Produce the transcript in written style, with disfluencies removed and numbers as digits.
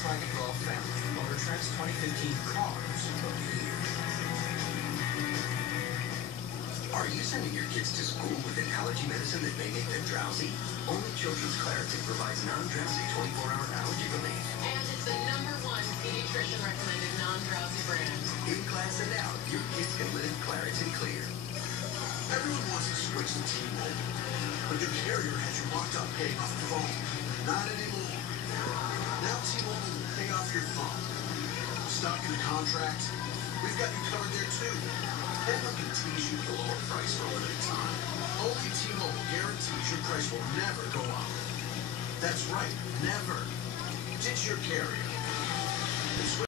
Volkswagen Golf family. Motor Trend's 2015 cars from here. Are you sending your kids to school with an allergy medicine that may make them drowsy? Only Children's Claritin provides non-drowsy 24-hour allergy relief. And it's the #1 pediatrician-recommended non-drowsy brand. In class and out, your kids can live Claritin Clear. Everyone wants to switch to T-Mobile, but your carrier has you locked up paying off the phone. Not anymore. Now T-Mobile will pay off your phone. Stuck in a contract? We've got you covered there too. And we can tease you with a lower price for a limited time. Only T-Mobile guarantees your price will never go up. That's right, never. Ditch your carrier.